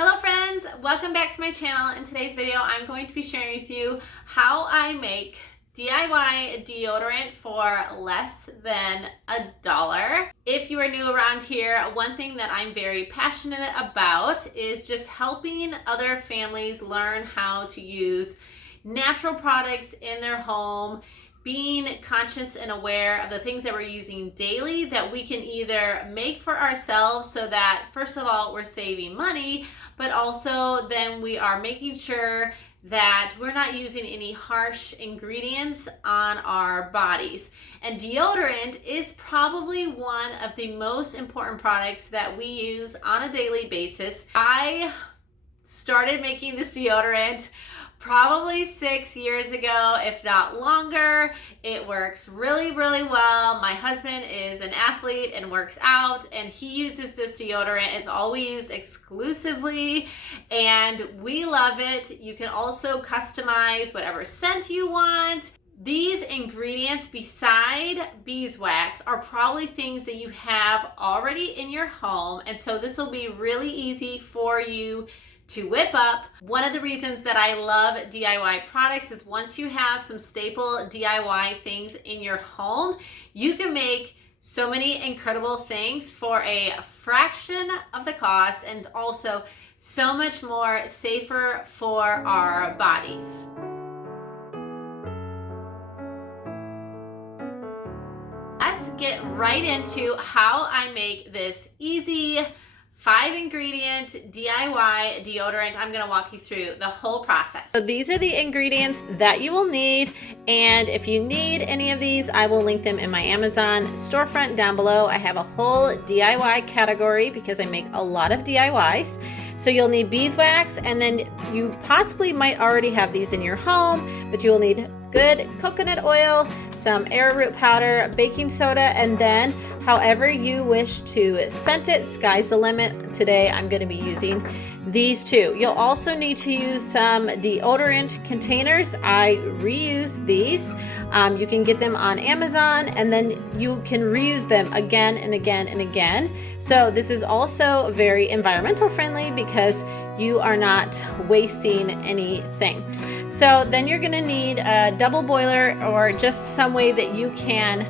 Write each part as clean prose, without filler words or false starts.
Hello friends, welcome back to my channel. In today's video, I'm going to be sharing with you how I make DIY deodorant for less than $1. If you are new around here, one thing that I'm very passionate about is just helping other families learn how to use natural products in their home, being conscious and aware of the things that we're using daily that we can either make for ourselves so that first of all we're saving money, but also then we are making sure that we're not using any harsh ingredients on our bodies. And deodorant is probably one of the most important products that we use on a daily basis. I started making this deodorant probably 6 years ago, if not longer. It works really, really well. My husband is an athlete and works out, and he uses this deodorant. It's all we use exclusively, and we love it. You can also customize whatever scent you want. These ingredients beside beeswax are probably things that you have already in your home, and so this will be really easy for you to whip up. One of the reasons that I love DIY products is once you have some staple DIY things in your home, you can make so many incredible things for a fraction of the cost and also so much more safer for our bodies. Let's get right into how I make this easy 5-ingredient DIY deodorant. I'm going to walk you through the whole process. So these are the ingredients that you will need, and if you need any of these, I will link them in my Amazon storefront down below. I have a whole DIY category because I make a lot of DIYs. So you'll need beeswax, and then you possibly might already have these in your home, but you will need good coconut oil, some arrowroot powder, baking soda, and then however you wish to scent it, sky's the limit. Today I'm going to be using these two. You'll also need to use some deodorant containers. I reuse these. You can get them on Amazon, and then you can reuse them again and again and again. So this is also very environmental friendly because you are not wasting anything. So then you're going to need a double boiler or just some way that you can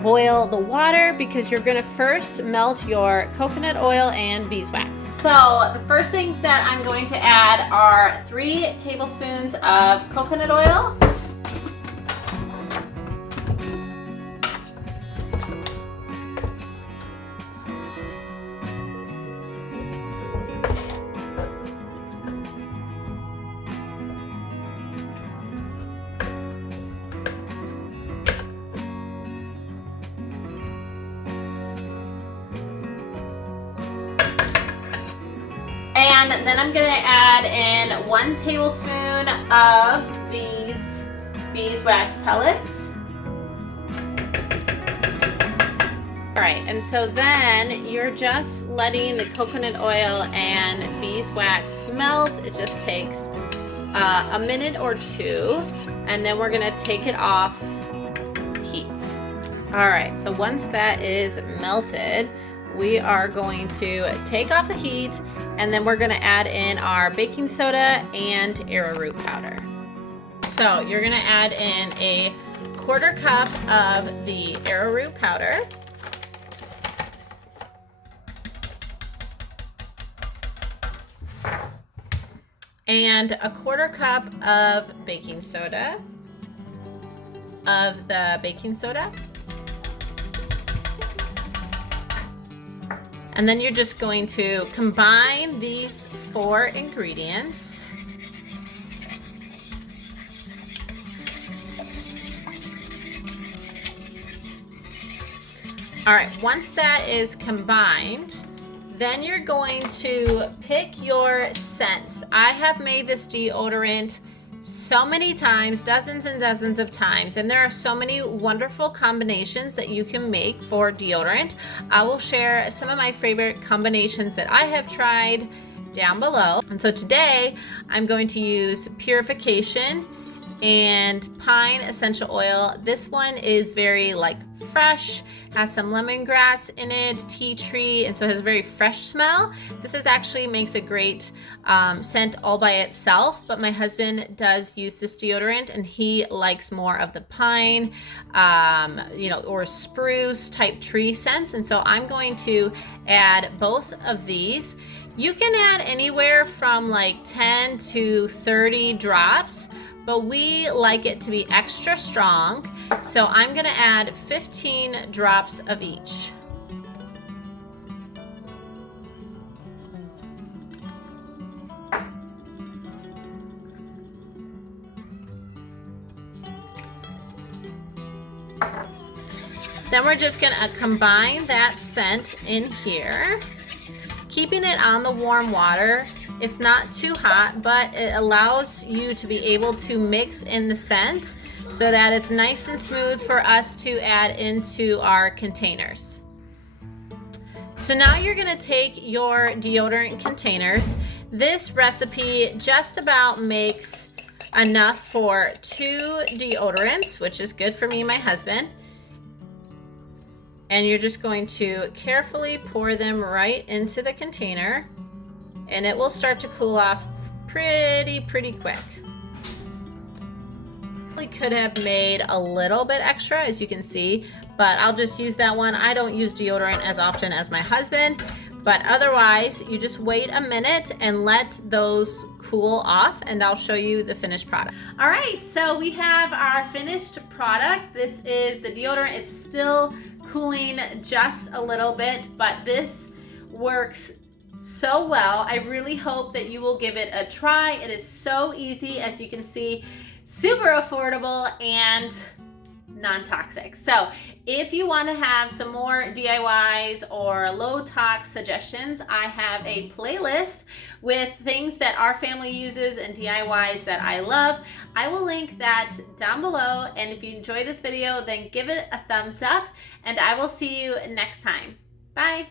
boil the water, because you're going to first melt your coconut oil and beeswax. So the first things that I'm going to add are 3 tablespoons of coconut oil, and then I'm going to add in 1 tablespoon of these beeswax pellets. All right, and so then you're just letting the coconut oil and beeswax melt. It just takes a minute or 2, and then we're going to take it off heat. All right, so once that is melted, we are going to take off the heat, and then we're going to add in our baking soda and arrowroot powder. So you're going to add in a 1/4 cup of the arrowroot powder, and a 1/4 cup of baking soda, and then you're just going to combine these 4 ingredients. All right, once that is combined, then you're going to pick your scents. I have made this deodorant so many times, dozens and dozens of times, and there are so many wonderful combinations that you can make for deodorant. I will share some of my favorite combinations that I have tried down below. And so today I'm going to use Purification and pine essential oil. This one is very like fresh, has some lemongrass in it, tea tree, and so it has a very fresh smell. This is actually makes a great scent all by itself, but my husband does use this deodorant and he likes more of the pine, you know, or spruce type tree scents. And so I'm going to add both of these. You can add anywhere from like 10 to 30 drops, but we like it to be extra strong. So I'm gonna add 15 drops of each. Then we're just gonna combine that scent in here, keeping it on the warm water. It's not too hot, but it allows you to be able to mix in the scent so that it's nice and smooth for us to add into our containers. So now you're gonna take your deodorant containers. This recipe just about makes enough for 2 deodorants, which is good for me and my husband. And you're just going to carefully pour them right into the container, and it will start to cool off pretty quick. We could have made a little bit extra, as you can see, but I'll just use that one. I don't use deodorant as often as my husband, but otherwise you just wait a minute and let those cool off, and I'll show you the finished product. All right, so we have our finished product. This is the deodorant. It's still cooling just a little bit, but this works so well. I really hope that you will give it a try. It is so easy, as you can see, super affordable and non-toxic. So if you want to have some more DIYs or low tox suggestions, I have a playlist with things that our family uses and DIYs that I love. I will link that down below, and if you enjoyed this video, then give it a thumbs up, and I will see you next time. Bye.